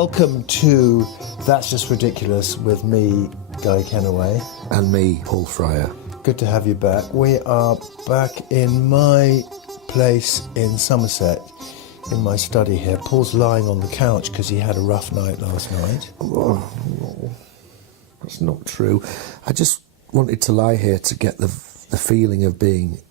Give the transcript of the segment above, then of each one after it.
Welcome to That's Just Ridiculous with me, Guy Kennaway. And me, Paul Fryer. Good to have you back. We are back in my place in Somerset, in my study here. Paul's lying on the couch because he had a rough night last night. Oh, no, that's not true. I just wanted to lie here to get the feeling of being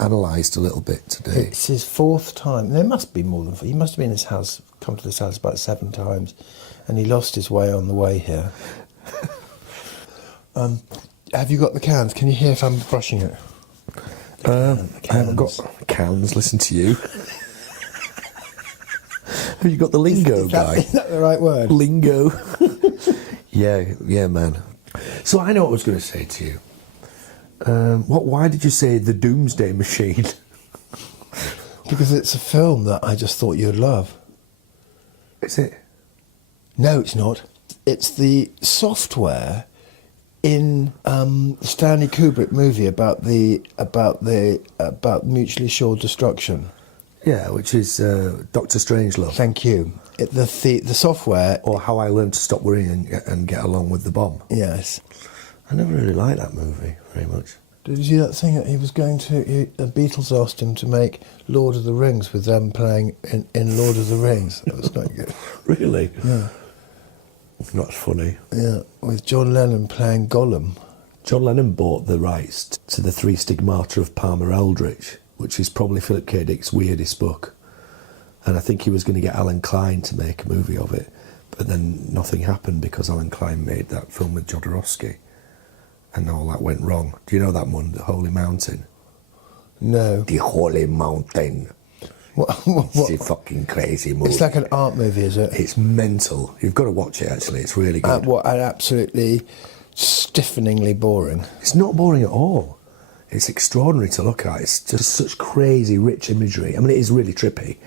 analysed a little bit today. It's his fourth time. There must be more than four. He must have been in this house, come to this house about 7 times, and he lost his way on the way here. Have you got the cans? Can you hear if I'm brushing it? I haven't got cans, listen to you. Have you got the lingo, Guy? Is that the right word? Lingo. Yeah, man. So I know what I was going to say to you. Why did you say The Doomsday Machine? Because it's a film that I just thought you'd love. Is it? No, it's not. It's the software in the Stanley Kubrick movie about mutually assured destruction. Yeah, which is Doctor Strangelove. Thank you. The software, or How I Learned to Stop Worrying and Get Along with the Bomb. Yes. I never really liked that movie very much. Did you see that thing that he was going to... the Beatles asked him to make Lord of the Rings with them playing in Lord of the Rings. That was quite good. Really? Yeah. Not funny. Yeah, with John Lennon playing Gollum. John Lennon bought the rights to The Three Stigmata of Palmer Eldritch, which is probably Philip K. Dick's weirdest book. And I think he was going to get Alan Klein to make a movie of it. But then nothing happened because Alan Klein made that film with Jodorowsky. And all that went wrong. Do you know that one, The Holy Mountain? No. The Holy Mountain. What? It's a fucking crazy movie. It's like an art movie, is it? It's mental. You've got to watch it, actually. It's really good. And absolutely stiffeningly boring. It's not boring at all. It's extraordinary to look at. It's just such crazy, rich imagery. I mean, it is really trippy.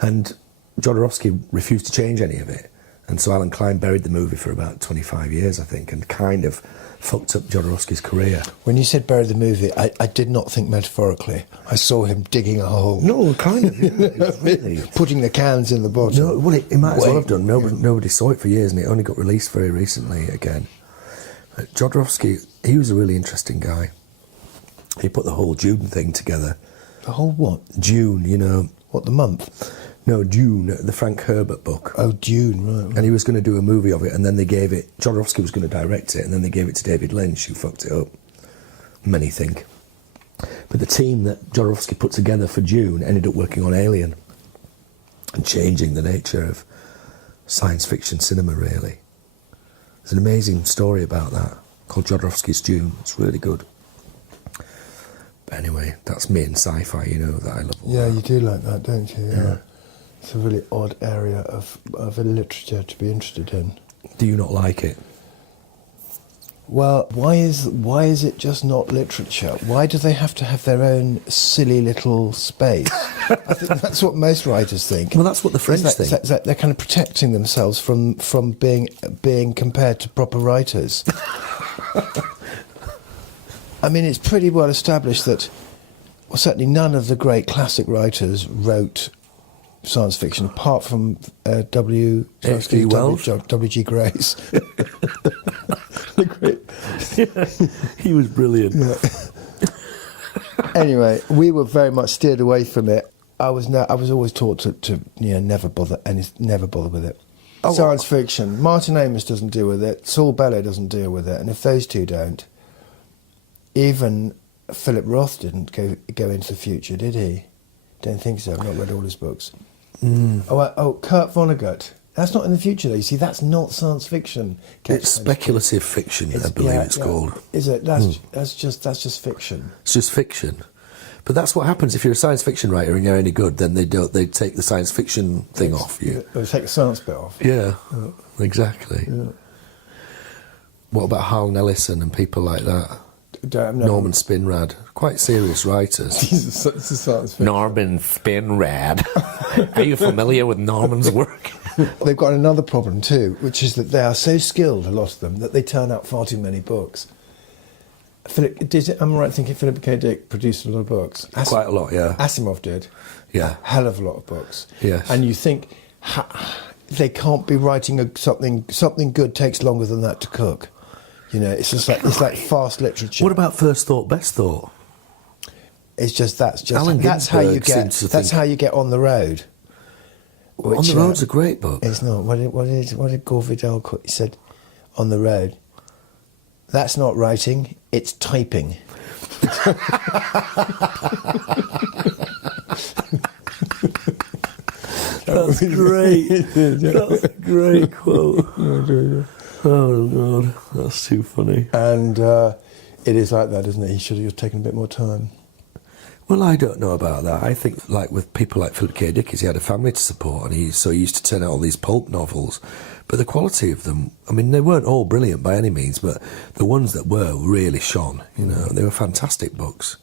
And Jodorowsky refused to change any of it. And so Alan Klein buried the movie for about 25 years, I think, and kind of fucked up Jodorowsky's career. When you said bury the movie, I did not think metaphorically. I saw him digging a hole. No, kind of, yeah. Really. Putting the cans in the bottom. No, well, it might as well have done. Nobody saw it for years, and it only got released very recently again. Jodorowsky, he was a really interesting guy. He put the whole Dune thing together. The whole what? Dune, you know. What, the month? No, Dune, the Frank Herbert book. Oh, Dune, right. And he was going to do a movie of it, and then they gave it... Jodorowsky was going to direct it, and then they gave it to David Lynch, who fucked it up. Many think. But the team that Jodorowsky put together for Dune ended up working on Alien and changing the nature of science fiction cinema, really. There's an amazing story about that called Jodorowsky's Dune. It's really good. But anyway, that's me and sci-fi, you know, that I love. Yeah, you do like that, don't you? Yeah. It's a really odd area of literature to be interested in. Do you not like it? Well, why is it just not literature? Why do they have to have their own silly little space? I think that's what most writers think. Well, that's what the French think. It's that they're kind of protecting themselves from being compared to proper writers. I mean, it's pretty well established that, well, certainly none of the great classic writers wrote science fiction, apart from H.G. Wells? W.G. Grace. He was brilliant. Yeah. Anyway, we were very much steered away from it. I was always taught to never bother with it. Science fiction. Martin Amis doesn't deal with it. Saul Bellow doesn't deal with it. And if those two don't, even Philip Roth didn't go into the future, did he? Don't think so. I've not read all his books. Kurt Vonnegut. That's not in the future, though. You see, that's not science fiction. It's speculative fiction, I believe it's called. Is it? That's just fiction. It's just fiction. But that's what happens if you're a science fiction writer and you're any good. Then they take the science fiction thing off you. They take the science bit off. Yeah, exactly. Yeah. What about Hal Nelson and people like that? Norman Spinrad, quite serious writers. It's a science fiction. Norman Spinrad. Are you familiar with Norman's work? They've got another problem too, which is that they are so skilled, a lot of them, that they turn out far too many books. I'm right thinking Philip K. Dick produced a lot of books? Quite a lot, yeah. Asimov did. Yeah. A hell of a lot of books. Yes. And you think, they can't be writing something good takes longer than that to cook. You know, it's just like fast literature. What about First Thought, Best Thought? It's just that's Allen how you Ginsberg get seems to think- how you get On the Road. On the Road's a great book. It's not. What did Gore Vidal call? He said, On the Road. That's not writing. It's typing. That's great. That's a great quote. Oh God, that's too funny. And it is like that, isn't it? He should have taken a bit more time. Well, I don't know about that. I think, like with people like Philip K. Dick, he had a family to support, and he used to turn out all these pulp novels. But the quality of them, I mean, they weren't all brilliant by any means, but the ones that were really shone. You know, they were fantastic books.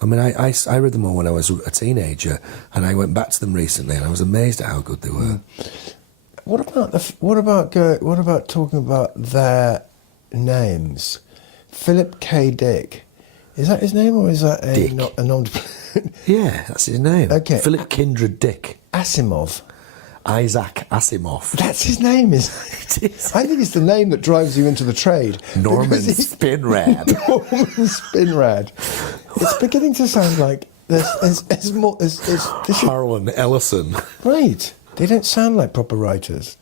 I mean, I read them all when I was a teenager, and I went back to them recently, and I was amazed at how good they were. What about talking about their names? Philip K. Dick. Is that his name, or is that Dick. a non? Yeah, that's his name. Okay. Philip Kindred Dick. Asimov. Isaac Asimov. That's his name, is It is. I think it's the name that drives you into the trade. Norman Because Spinrad. Norman Spinrad. It's beginning to sound like there's more. This is Harlan Ellison. right. They don't sound like proper writers.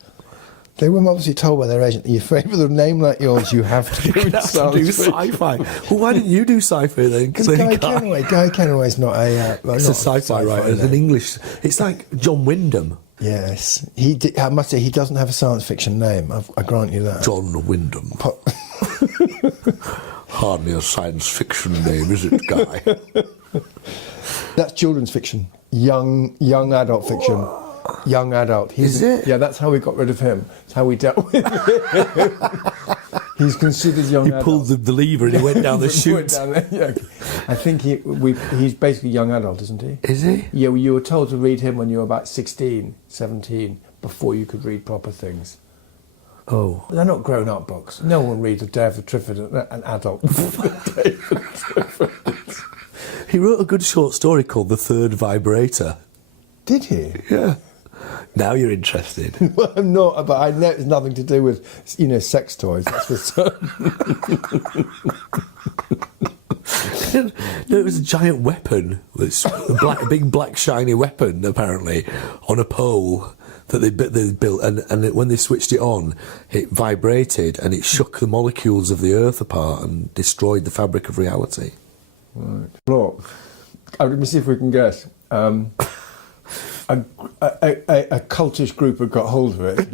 They were obviously told by their agent, "You favour a name like yours, you have to do You have to do sci-fi. Well, why didn't you do sci-fi then? Because Guy Kenaway's not a. It's a sci-fi writer. It's an English. It's like John Wyndham. Yes, I must say he doesn't have a science fiction name. I grant you that. John Wyndham. Hardly a science fiction name, is it, Guy? That's children's fiction, young adult fiction. Young adult. Is it? Yeah, that's how we got rid of him. That's how we dealt with him. He's considered young adult. He pulled the lever and he went down the chute. Yeah. I think he's basically young adult, isn't he? Is he? Yeah, well, you were told to read him when you were about 16, 17, before you could read proper things. Oh. They're not grown-up books. No one reads A Day of the Triffitt, an adult. He wrote a good short story called The Third Vibrator. Did he? Yeah. Now you're interested. Well, I'm not, but I know it's nothing to do with, sex toys. That's for certain. No, it was a giant weapon. A big black shiny weapon, apparently, on a pole that they built. And when they switched it on, it vibrated and it shook the molecules of the Earth apart and destroyed the fabric of reality. Right. Look, let me see if we can guess. A cultish group had got hold of it.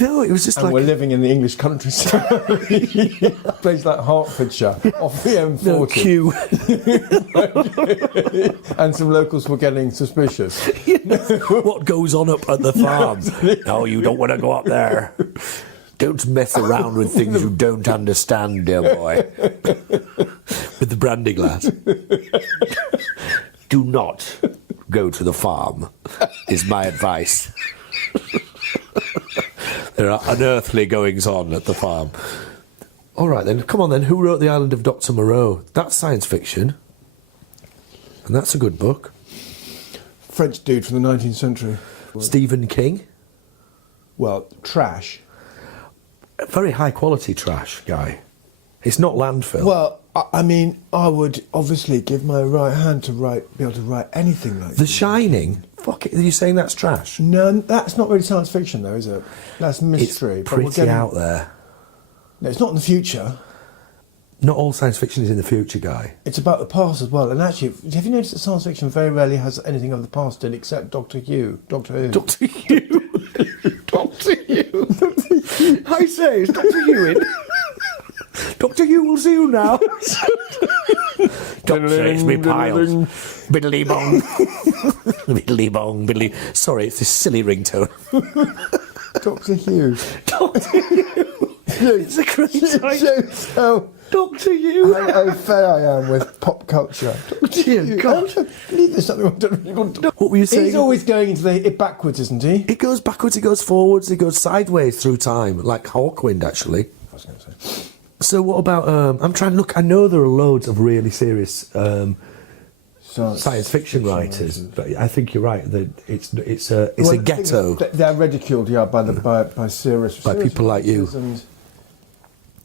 No, it was just and we're living in the English countryside. A place like Hertfordshire, off the M40. No, Q. And some locals were getting suspicious. What goes on up at the farm? No, you don't want to go up there. Don't mess around with things you don't understand, dear boy. With the brandy glass. Do not go to the farm, is my advice. There are unearthly goings-on at the farm. All right, then. Come on, then. Who wrote The Island of Dr. Moreau? That's science fiction. And that's a good book. French dude from the 19th century. Stephen King. Well, trash. Very high-quality trash, guy. It's not landfill. Well, I mean, I would obviously give my right hand to be able to write anything like The Shining? Fuck it, are you saying that's trash? No, that's not really science fiction, though, is it? That's mystery. It's pretty out there. No, it's not in the future. Not all science fiction is in the future, guy. It's about the past as well. And actually, have you noticed that science fiction very rarely has anything of the past in, except Doctor Who? Doctor Who. Doctor Who. I say, is Doctor Who in? Doctor Who will see you now. Doctor, it's me piles. Biddly bong. Biddly bong, biddly. Sorry, it's this silly ringtone. Doctor Who. Doctor Who. It's a great title. Doctor Who. How fair I am with pop culture. Dear God. I believe there's something wrong. What were you saying? He's always going into it backwards, isn't he? It goes backwards, it goes forwards, it goes sideways through time, like Hawkwind, actually. I was going to say. So what about, I'm trying to look, I know there are loads of really serious... science fiction writers. But I think you're right that it's a ghetto They're ridiculed, by serious people like you. And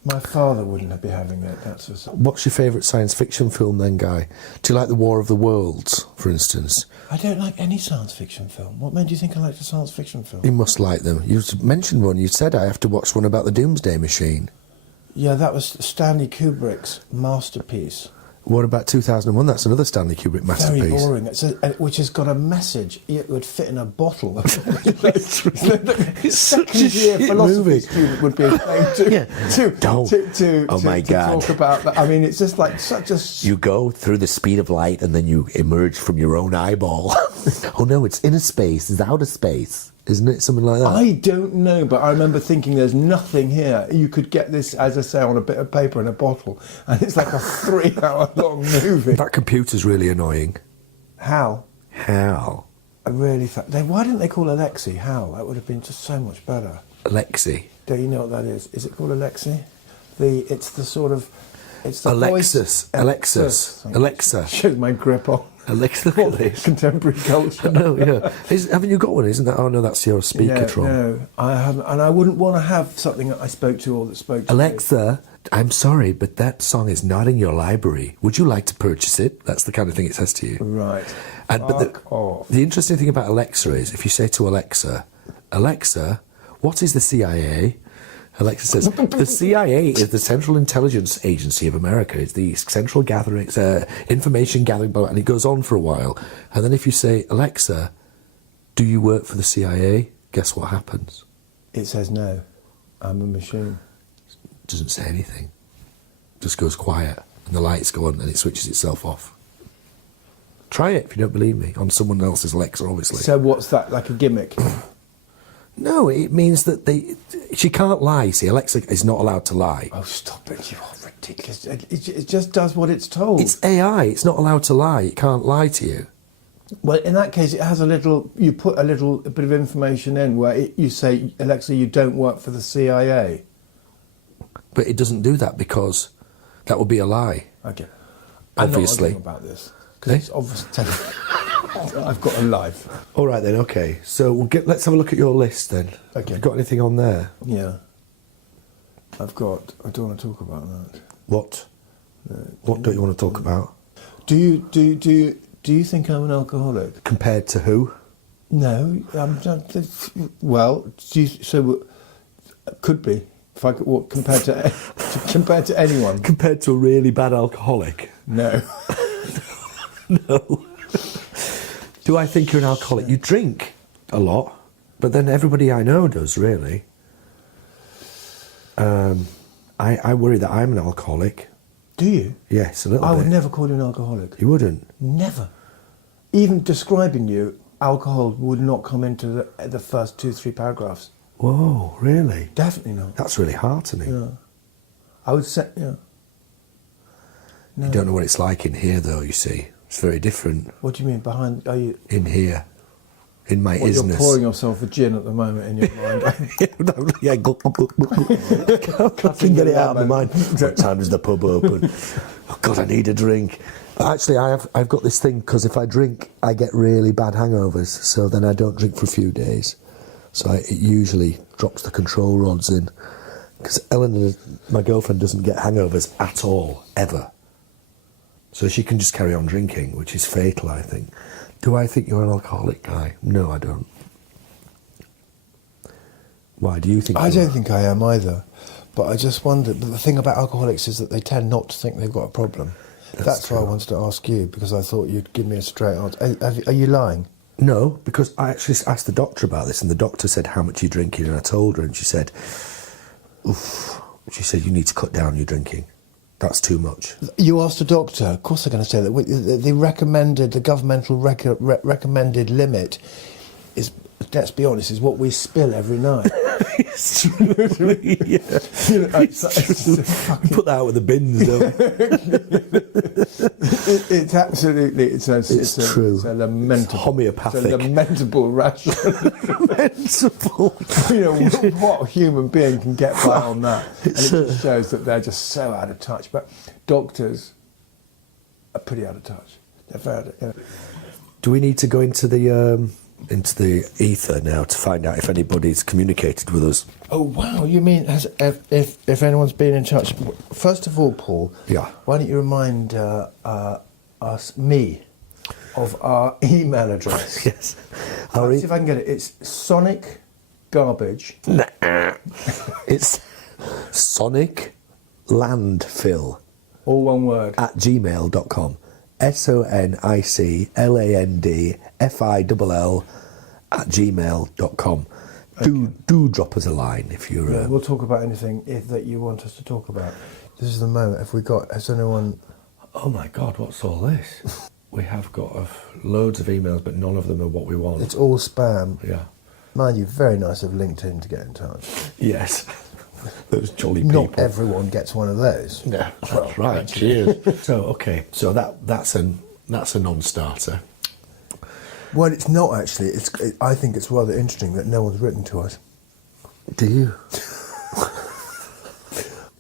my father wouldn't be having it. That's for something. What's your favourite science fiction film then, Guy? Do you like The War of the Worlds, for instance? I don't like any science fiction film. What made you think I liked a science fiction film? You must like them. You mentioned one. You said I have to watch one about the Doomsday Machine. Yeah, that was Stanley Kubrick's masterpiece. What about 2001? That's another Stanley Kubrick masterpiece. Very boring. Which has got a message. It would fit in a bottle. It's such a shit philosophy movie. Student would be ashamed to talk about that. I mean, it's just like such a. You go through the speed of light and then you emerge from your own eyeball. Oh no, it's inner space. It's outer space. Isn't it something like that? I don't know, but I remember thinking there's nothing here. You could get this, as I say, on a bit of paper in a bottle, and it's like a 3-hour-long movie. That computer's really annoying. Hal. Hal. I really thought. Why didn't they call Alexei Hal? That would have been just so much better. Alexei. Do you know what that is? Is it called Alexei? It's the sort of. It's the Alexis. voice. Alexis. Alexa. Shows my grip on. Alexa, look at this. Contemporary culture. No, yeah. Haven't you got one? Isn't that? Oh no, that's your speakertron. No, I haven't, and I wouldn't want to have something that I spoke to or that spoke to Alexa, I'm sorry, but that song is not in your library. Would you like to purchase it? That's the kind of thing it says to you. Right. But the interesting thing about Alexa is, if you say to Alexa, Alexa, what is the CIA? Alexa says, the CIA is the Central Intelligence Agency of America. It's the central gathering, information gathering, and it goes on for a while. And then if you say, Alexa, do you work for the CIA? Guess what happens? It says no. I'm a machine. It doesn't say anything. It just goes quiet, and the lights go on, and it switches itself off. Try it if you don't believe me, on someone else's Alexa, obviously. So what's that, like a gimmick? No, it means that she can't lie. See, Alexa is not allowed to lie. Oh, stop it! You are ridiculous. It just does what it's told. It's AI. It's not allowed to lie. It can't lie to you. Well, in that case, it has you put a bit of information in where you say, Alexa, you don't work for the CIA. But it doesn't do that because that would be a lie. Okay. Obviously. I'm not arguing about this because it's obviously. I've got a life. All right then. Okay. So let's have a look at your list then. Okay. Have you got anything on there? Yeah. I don't want to talk about that. What? What don't you want to talk about? Do you think I'm an alcoholic? Compared to who? No. Could be. If I could, compared to anyone. Compared to a really bad alcoholic? No. No. Do I think you're an alcoholic? You drink a lot, but then everybody I know does, really. I worry that I'm an alcoholic. Do you? Yes, a little bit. I would never call you an alcoholic. You wouldn't? Never. Even describing you, alcohol would not come into the first 2-3 paragraphs. Whoa, really? Definitely not. That's really heartening. Yeah. I would say, yeah. No. You don't know what it's like in here, though, you see. It's very different. What do you mean, behind... Are you... In here. In my isness. You're pouring yourself a gin at the moment in your mind. Yeah, I can get it out of my mind. What time is the pub open? Oh, God, I need a drink. Actually, I've got this thing, because if I drink, I get really bad hangovers, so then I don't drink for a few days. So it usually drops the control rods in. Because Eleanor, my girlfriend, doesn't get hangovers at all, ever. So she can just carry on drinking, which is fatal, I think. Do I think you're an alcoholic, Guy? No, I don't. Why, do you think I don't think I am either. But I just wondered, but the thing about alcoholics is that they tend not to think they've got a problem. That's why I wanted to ask you, because I thought you'd give me a straight answer. Are you lying? No, because I actually asked the doctor about this, and the doctor said, how much are you drinking? And I told her, and she said, oof. She said, you need to cut down your drinking. That's too much. You asked a doctor. Of course they're going to say that. The governmental recommended limit is, let's be honest, is what we spill every night. It's true. Yeah. Put that out with the bins, don't we? It's absolutely... It's true. It's a lamentable... It's homeopathic. It's a lamentable ration. Lamentable. You know, what human being can get by on that? And it just shows that they're just so out of touch. But doctors are pretty out of touch. I've heard it, yeah. Do we need to go into the ether now to find out if anybody's communicated with us? Oh wow! You mean if anyone's been in touch? First of all, Paul. Yeah. Why don't you remind me of our email address? Yes. Let's see if I can get it. It's Sonic Garbage. Nah. It's Sonic Landfill. All one word. At gmail.com. SONICLANDFILL at gmail.com. Do drop us a line if you're... Yeah, we'll talk about anything that you want us to talk about. This is the moment. Has anyone... Oh my God, what's all this? We have got loads of emails, but none of them are what we want. It's all spam. Yeah. Mind you, very nice of LinkedIn to get in touch. Yes. Those jolly people. Not everyone gets one of those. Yeah, that's right. Cheers. So that's a non-starter. Well, it's not actually. I think it's rather interesting that no one's written to us. Do you?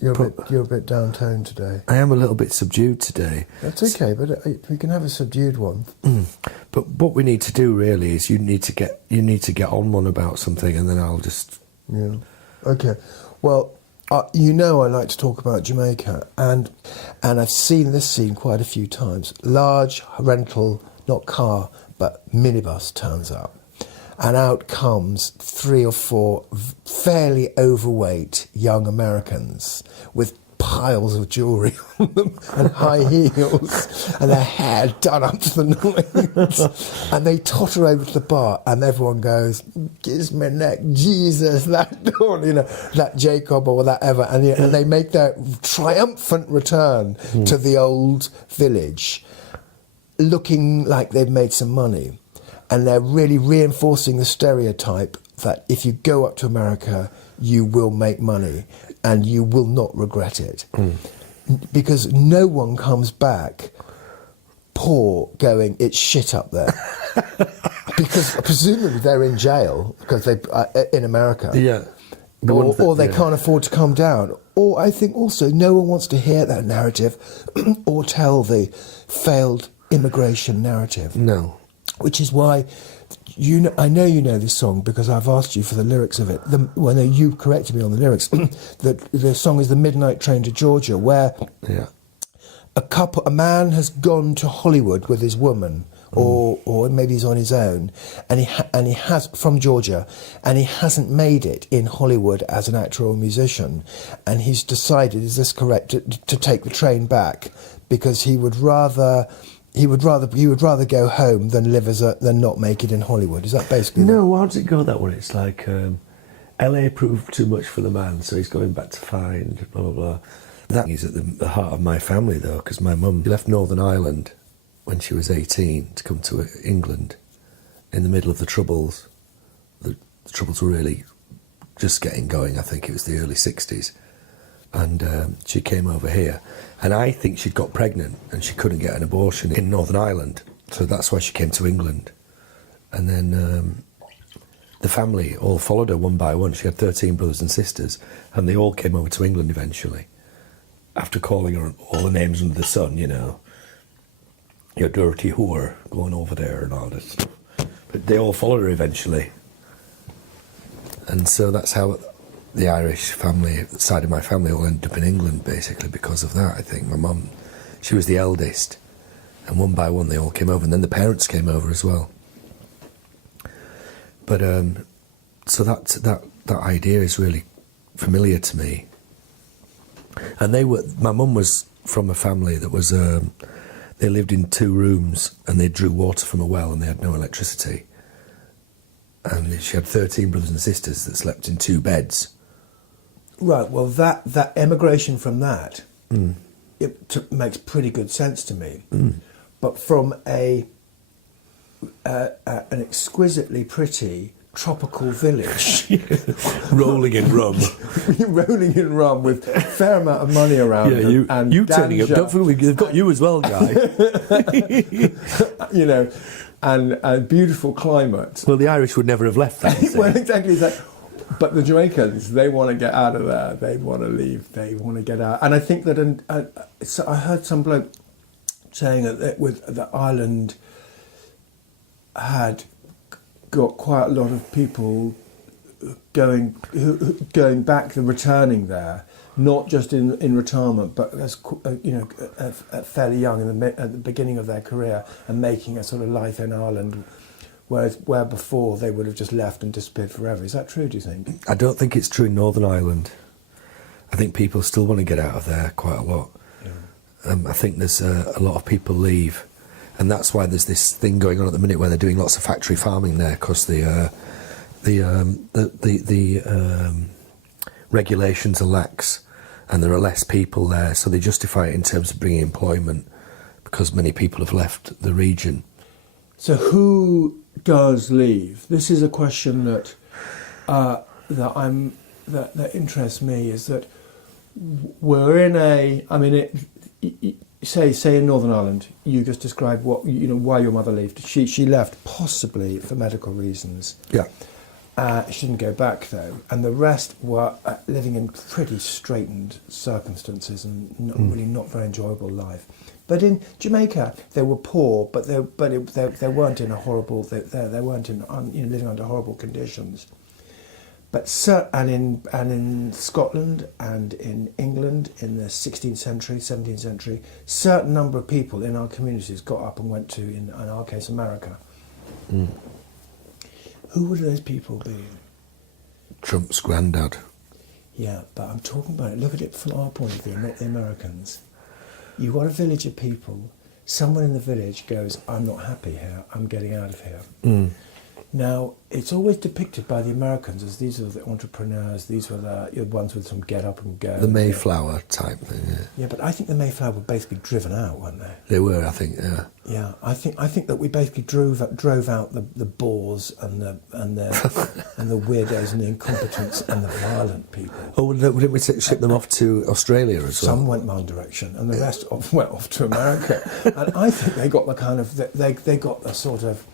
You're a bit down-toned today. I am a little bit subdued today. That's okay, but we can have a subdued one. But what we need to do really is you need to get on one about something, and then I'll just... Yeah. Okay. Well, I like to talk about Jamaica, and I've seen this scene quite a few times. Large rental, not car, but minibus turns up, and out comes 3 or 4 fairly overweight young Americans with piles of jewellery on them and high heels and their hair done up to the nines, and they totter over to the bar and everyone goes, "Kiss my neck, Jesus, that Dawn," that Jacob or whatever, and they make their triumphant return to the old village looking like they've made some money, and they're really reinforcing the stereotype that if you go up to America you will make money and you will not regret it. Because no one comes back poor going, "It's shit up there." Because presumably they're in jail because they in America. Yeah. Or they can't afford to come down. Or I think also no one wants to hear that narrative or tell the failed immigration narrative. No. Which is why I know you know this song because I've asked you for the lyrics of it. You corrected me on the lyrics. The song is "The Midnight Train to Georgia," where a man has gone to Hollywood with his woman, or maybe he's on his own, and he has from Georgia, and he hasn't made it in Hollywood as an actor or musician, and he's decided, is this correct, to take the train back because he would rather go home than than not make it in Hollywood. Is that basically? No, how does it go that way? It's like LA proved too much for the man, so he's going back to find blah blah blah. That is at the heart of my family though, because my mum left Northern Ireland when she was 18 to come to England in the middle of the Troubles. The Troubles were really just getting going. I think it was the early 60s. And she came over here, and I think she'd got pregnant and she couldn't get an abortion in Northern Ireland, so that's why she came to England. And then the family all followed her one by one. She had 13 brothers and sisters, and they all came over to England eventually, after calling her all the names under the sun, you dirty whore, going over there and all this stuff. But they all followed her eventually. And so that's how the Irish family, side of my family, all ended up in England, basically, because of that, I think. My mum, she was the eldest, and one by one they all came over, and then the parents came over as well. But, so that idea is really familiar to me. And my mum was from a family that was, they lived in 2 rooms, and they drew water from a well, and they had no electricity. And she had 13 brothers and sisters that slept in 2 beds. Right, well, that emigration from that, it makes pretty good sense to me. But from an exquisitely pretty tropical village... rolling in rum. Rolling in rum with a fair amount of money around. Yeah, you turning up. Don't forget, they've got you as well, Guy. And beautiful climate. Well, the Irish would never have left that. Well, exactly. But the Jamaicans, they want to get out of there. They want to leave. They want to get out. And I think that I heard some bloke saying that with the island had got quite a lot of people going back and returning there, not just in retirement, but as fairly young at the beginning of their career and making a sort of life in Ireland, where before they would have just left and disappeared forever. Is that true, do you think? I don't think it's true in Northern Ireland. I think people still want to get out of there quite a lot. Yeah. I think there's a lot of people leave, and that's why there's this thing going on at the minute where they're doing lots of factory farming there, because the regulations are lax and there are less people there, so they justify it in terms of bringing employment because many people have left the region. So who does leave? This is a question that interests me. Is that we're in a? I mean, say in Northern Ireland, you just described why your mother left. She left possibly for medical reasons. Yeah. She didn't go back though, and the rest were living in pretty straitened circumstances and really not very enjoyable life. But in Jamaica, they were poor, but they weren't in a horrible. They weren't in living under horrible conditions. But in Scotland and in England in the 16th century, 17th century, certain number of people in our communities got up and went to, in our case, America. Mm. Who would those people be? Trump's granddad. Yeah, but I'm talking about it. Look at it from our point of view, not the Americans. You've got a village of people. Someone in the village goes, "I'm not happy here. I'm getting out of here." Mm. Now, it's always depicted by the Americans as these are the entrepreneurs, these were the ones with some get up and go. The Mayflower type thing, yeah. Yeah, but I think the Mayflower were basically driven out, weren't they? They were, I think, yeah. Yeah, I think that we basically drove out the bores and the weirdos and the incompetents and the violent people. Oh, didn't we ship them off to Australia as well? Some went one direction, and the rest went off to America. And I think they got the kind of they got the sort of,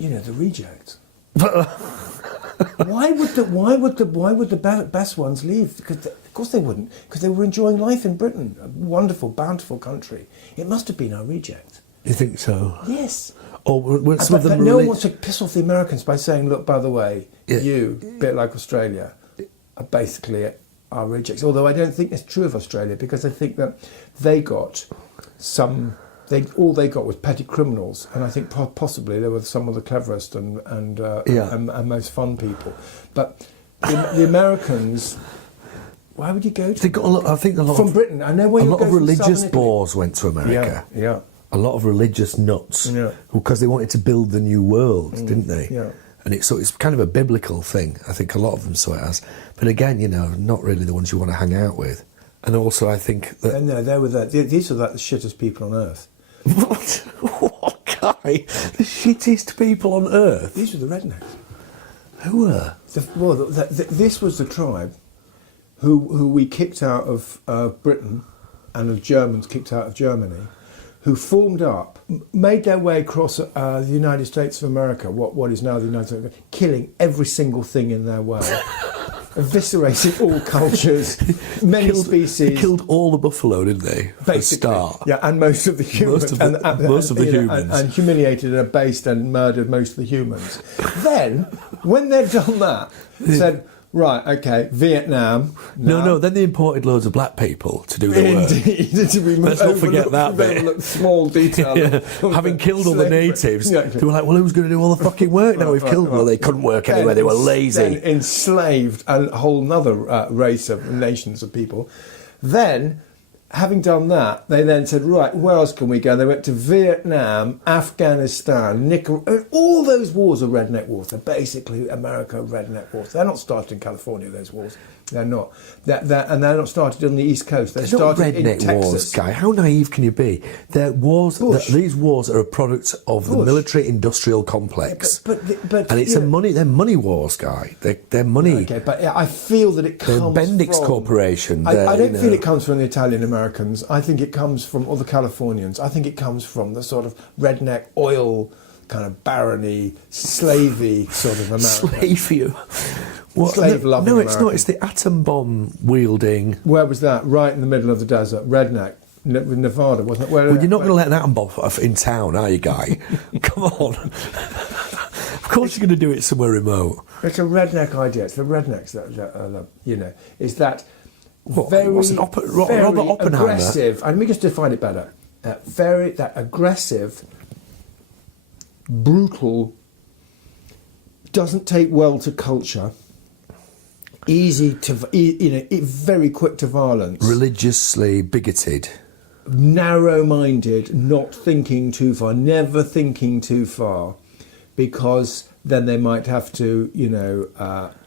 the rejects. Why would the best ones leave? Because of course they wouldn't. Because they were enjoying life in Britain, a wonderful, bountiful country. It must have been our reject. You think so? Yes. Or were some of them? No one wants to piss off the Americans by saying, "Look, by the way, you, a bit like Australia, are basically our rejects." Although I don't think it's true of Australia, because I think that they got some. All they got was petty criminals, and I think possibly they were some of the cleverest and most fun people. But the Americans, why would you go to? They got a lot, I think a lot from Britain. I know where you go. A lot of religious bores went to America. Yeah. A lot of religious nuts, because they wanted to build the new world, didn't they? Yeah. And it's kind of a biblical thing. I think a lot of them saw it as. But again, not really the ones you want to hang out with. And also, I think that no, they were these are like the shittest people on earth. What guy? The shittest people on earth? These were the rednecks. Who were? This was the tribe who we kicked out of Britain, and the Germans kicked out of Germany, who formed up, made their way across the United States of America, what is now the United States of America, killing every single thing in their way. Eviscerating all cultures, many species. They killed all the buffalo, didn't they? Basically, start. Yeah, and most of the humans. Most of the humans. And humiliated and abased and murdered most of the humans. Then, when they'd done that, said, right, okay, Vietnam. No, then they imported loads of black people to do the work. Indeed. Let's not forget that bit. Small detail. Having killed all the natives, they were like, well, who's going to do all the fucking work now we've killed them? Well, they couldn't work anywhere, they were lazy. Then enslaved a whole other race of nations of people. Then, having done that, they then said, right, where else can we go? They went to Vietnam, Afghanistan, Nicaragua. All those wars are redneck wars. They're basically America redneck wars. They're not started in California, those wars. They're not. And they're not started on the East Coast. They're started in Texas. Redneck wars, Guy. How naive can you be? These wars are a product of the military-industrial complex. But and it's they're money wars, Guy. They're money. Okay, but I feel that it comes They're Bendix from... Corporation. I don't feel it comes from the Italian Americans. I think it comes from all the Californians. I think it comes from the sort of redneck oil kind of barony, slavey sort of America. Slavey? What? Slave-loving No, it's American. not. It's the atom bomb wielding. Where was that? Right in the middle of the desert. Redneck. with Nevada, wasn't it? Well, you're not going to let that bob in town, are you, Guy? Come on. Of course you're going to do it somewhere remote. It's a redneck idea. It's the rednecks that is that What, very, wasn't very Robert Oppenheimer? aggressive. And let me just define it better. That aggressive, brutal, doesn't take well to culture, easy to, very quick to violence, Religiously bigoted. narrow-minded, not thinking too far, never thinking too far, because then they might have to,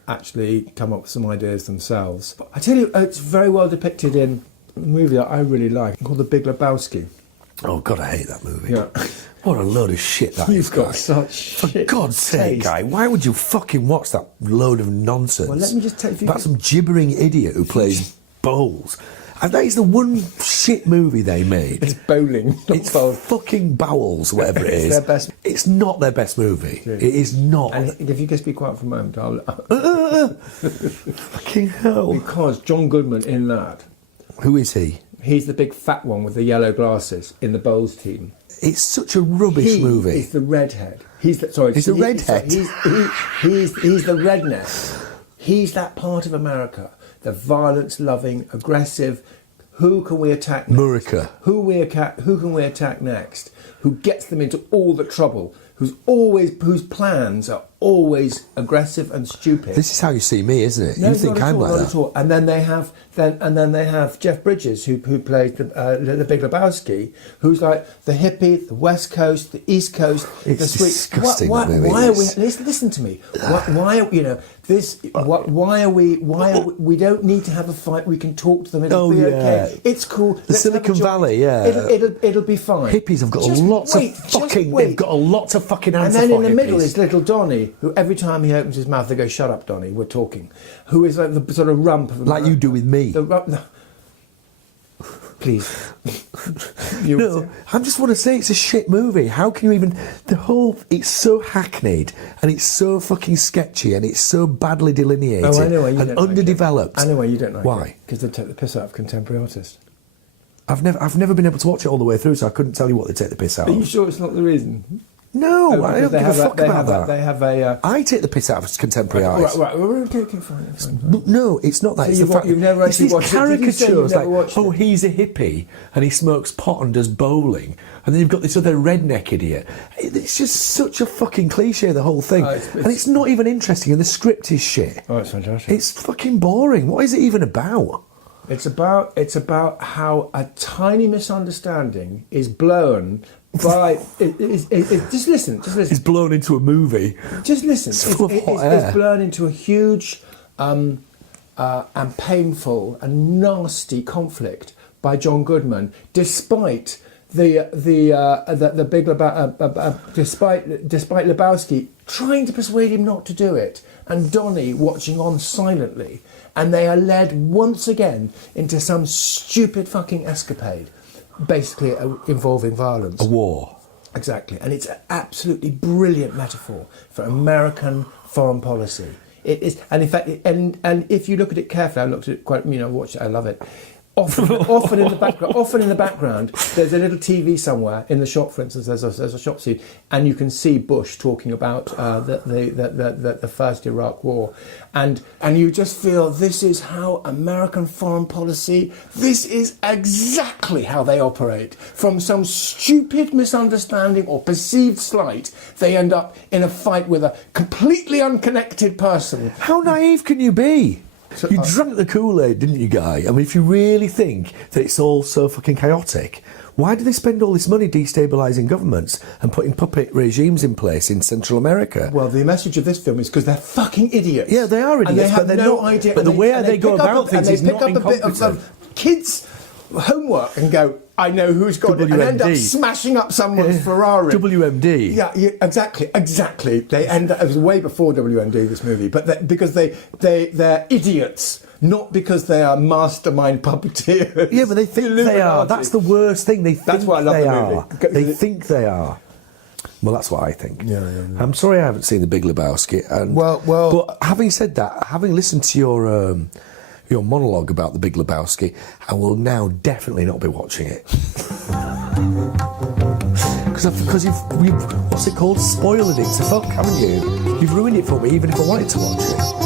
actually come up with some ideas themselves. I tell you, it's very well depicted in a movie that I really like called The Big Lebowski. Oh, God, I hate that movie. Yeah. What a load of shit that You've is, got Guy. such For shit God's sake, taste. Guy, why would you fucking watch that load of nonsense? Well, let me just tell you... About some gibbering idiot who plays bowls. And that is the one shit movie they made. It's bowling, not It's bowls. fucking Bowels, whatever it It's is. their best- It's not their best movie. Really? It is not. And if you just be quiet for a moment, Fucking hell. because John Goodman in that, Who is he? he's the big fat one with the yellow glasses in the bowls team. It's such a rubbish movie. He's the redhead. He's the redhead? He's the redneck. He's that part of America, the violence-loving, aggressive. Who can we attack next? Murica. Who can we attack next? Who gets them into all the trouble? Whose plans are always aggressive and stupid. This is how you see me, isn't it? No, You think not at I'm all, like not that? at all. And then they have Jeff Bridges, who plays the Big Lebowski, who's like the hippie, the West Coast, the East Coast, It's the sweet. disgusting, Why that movie are we? is. Listen to me. Why are we? We don't need to have a fight. We can talk to them. It'll Oh, be yeah. okay. It's cool. The Let's Silicon have a job. Valley, yeah. It'll be fine. Hippies have got Just lots wait, of just fucking. wait. They've got a lot of fucking And answer then for in the middle hippies. is little Donny, who every time he opens his mouth, they go, "Shut up, Donny, we're talking." Who is like the sort of rump of Like you do with me. The rump. No. Please. No, I just want to say it's a shit movie. How can you even... It's so hackneyed and it's so fucking sketchy and it's so badly delineated Oh, I know why you and don't like it. underdeveloped. I know why you don't like it. Why? Because they take the piss out of contemporary artists. I've never been able to watch it all the way through, so I couldn't tell you what they take the piss out Are you of. sure it's not the reason? No, I don't give a fuck about that. They have a... I take the piss out of contemporary art. Right, okay, fine. No, it's not that. So it's you've the fact you've never it's actually these watched it. Did you say you've caricatures never like, watched oh, it? he's a hippie and he smokes pot and does bowling, and then you've got this other redneck idiot. It's just such a fucking cliche, the whole thing, and it's not even interesting. And the script is shit. Oh, it's fantastic. It's fucking boring. What is it even about? It's about how a tiny misunderstanding is blown by... just listen. It's blown into a movie. Just listen. It's full of hot air. It's blown into a huge and painful and nasty conflict by John Goodman, despite the Big despite Lebowski trying to persuade him not to do it, and Donnie watching on silently, and they are led once again into some stupid fucking escapade, basically involving violence. A war. Exactly, and it's an absolutely brilliant metaphor for American foreign policy. It is, and in fact, and if you look at it carefully, I looked at it quite, watched it, I love it. Often in the background, there's a little TV somewhere in the shop. For instance, there's a shop scene, and you can see Bush talking about the first Iraq War, and you just feel this is how American foreign policy. This is exactly how they operate. From some stupid misunderstanding or perceived slight, they end up in a fight with a completely unconnected person. How naive can you be? You drank the Kool-Aid, didn't you, Guy? I mean, if you really think that it's all so fucking chaotic, why do they spend all this money destabilising governments and putting puppet regimes in place in Central America? Well, the message of this film is because they're fucking idiots. Yeah, they are idiots, and they have but they're no not. idea. But the way they go about things is not incompetent. They pick up a bit of kids' homework and go, I know who's got it, and end up smashing up someone's Ferrari. WMD. Yeah, exactly. They end up, it was way before WMD, this movie, but because they're idiots, not because they are mastermind puppeteers. Yeah, but they think they are. That's the worst thing. They think That's why I love they the are. movie. They think they are. Well, that's what I think. Yeah. I'm sorry I haven't seen The Big Lebowski. And, Well. But having said that, having listened to your your monologue about the Big Lebowski, I will now definitely not be watching it. Because you've, what's it called? Spoiled it to fuck, haven't you? You've ruined it for me, even if I wanted to watch it.